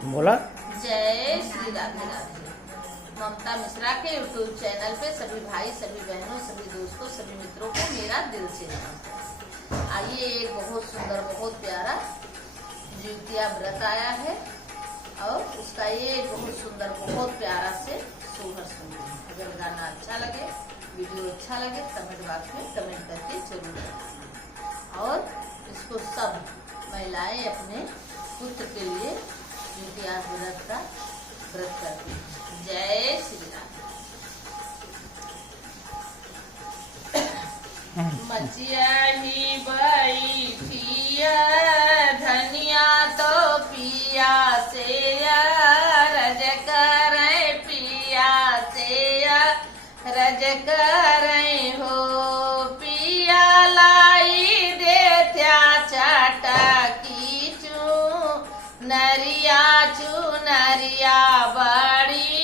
बोला। जय श्री राधे राधे। ममता मिश्रा के यूट्यूब चैनल पे सभी भाई, सभी बहनों, सभी दोस्तों, सभी मित्रों को मेरा दिल से नमस्ते। आइए, एक बहुत सुंदर, बहुत प्यारा ज्योतिया व्रत आया है और उसका ये बहुत सुंदर, बहुत प्यारा से सोहर सुनते हैं। अगर गाना अच्छा लगे, वीडियो अच्छा लगे, कमेंट बॉक्स में कमेंट करके जरूर बताइए। और इसको सब महिलाएं अपने पुत्र के लिए ज्योतिया व्रत का व्रत करती हैं। जय श्री राम। मचिया ही बैठिया धनिया तो पिया से रज करे, पिया से रज करे हो। पिया लाई देत्या चटकी नरिया चुनरिया बड़ी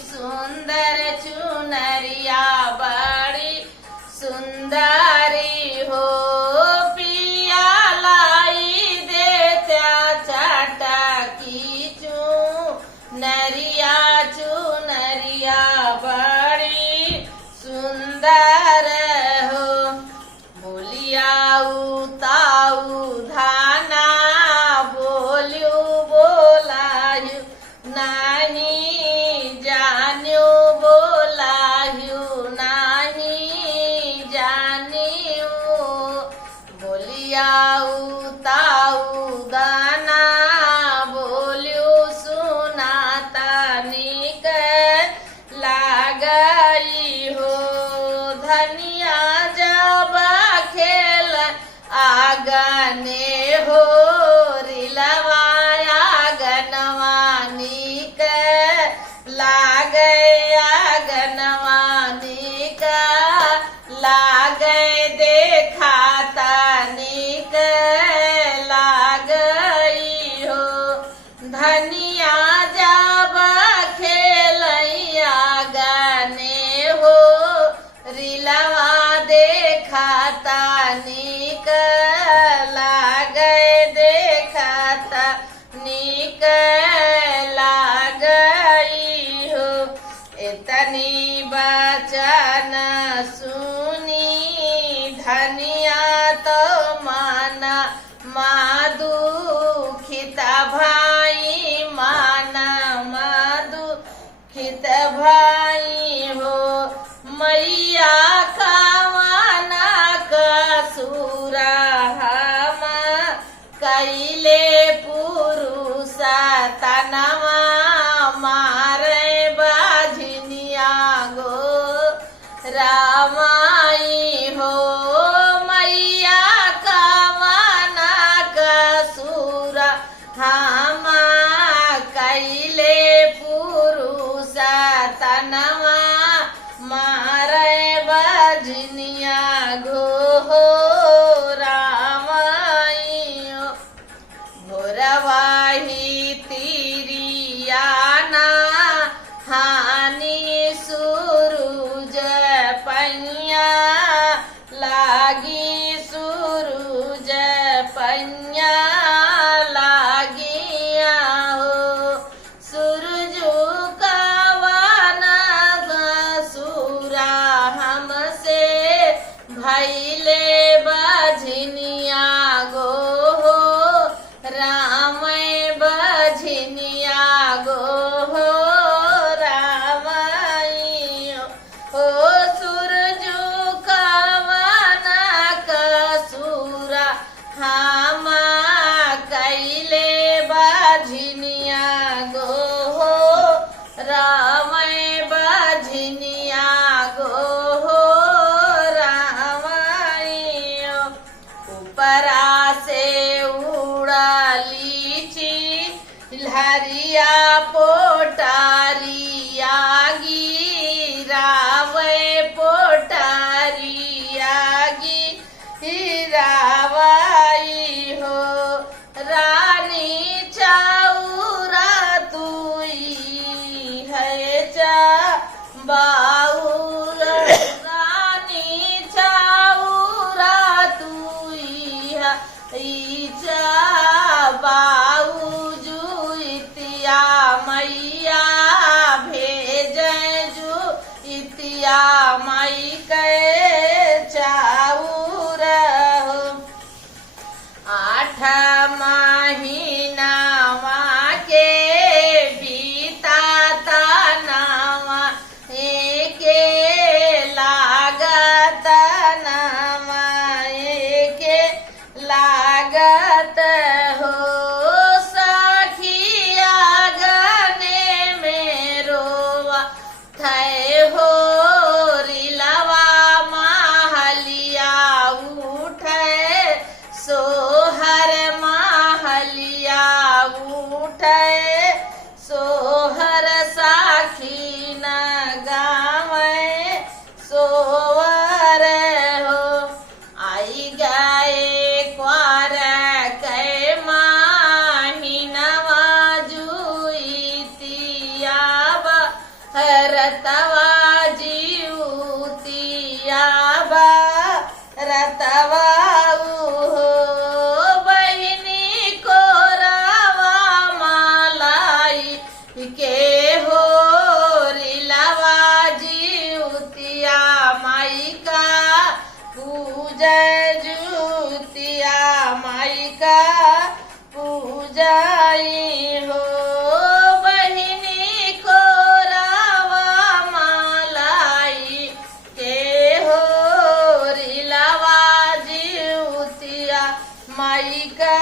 सुंदर, चुनरिया बड़ी सुंदरी हो। पिया लाई देत्या चटकी नरिया चुनरिया बड़ी सुंदर हो। बोलिया उताऊ धाना बोलियो बोलायु नहीं जान्यो, बोलायु नहीं जानियो। बोलिया उताऊ दाना बोलियो सुनाता निक लागई हो। धनिया जब खेल आगने हो, रिलवाया गनवानी के लागे, आगनवानी का लागे, देखा तानिक लागई हो। धनिया जब खेलैया गने हो, रिलवा देखा तानिक लागे, देखा तानिक लागई हो। इतनी बचन सुनी धनिया तो माना दुखित भाई, माना दुखित भाई हो। मैया कावाना कसूरा हम कैले पुरुष तनवा मारे बाझनिया गो रामाई हो। मैया कावाना कसूरा हम कैले पुरुष तनवा मारे बाझनिया गो रामाई हो। भोरवाही तिरियाना हानि सूरुज पैया लागी, सूरुज पैया लागिया हो। सूरजू कवाना सूरा हमसे भैले बझनिया गो राम, बझनिया गो रामाई हो। सूरजू कवाना कसूरा हम कैले बझनिया गो राम, बझनिया गो रामाई। ऊपरा से उड़ाली हरिया पोटारिया गिरावे, पोटारिया गिरावाई हो। रानी चाउरा तुई है चा बाउर, रानी चाउरा तुई है चा बाऊ जुई हलिया माई के चाउर हो। 8 महीनावा के बीताता नावा एके लागत नावा एके लागत हो। सखिया गने में रोवा थे हो रिलवा महलिया उठे सोहर महलिया उठे सोहर साखी न गावे सोवर हो। आई गए क्वार के माहिनवा जुइतिया रतवा जीवतिया रतवा हो। बहिनी को रावा मालाई के हो रिलवा जीवतिया माई का पूजा जुतिया माई का पूजाई हो। बहिनी को रावा मालाई के हो रिलवा जीवतिया माई का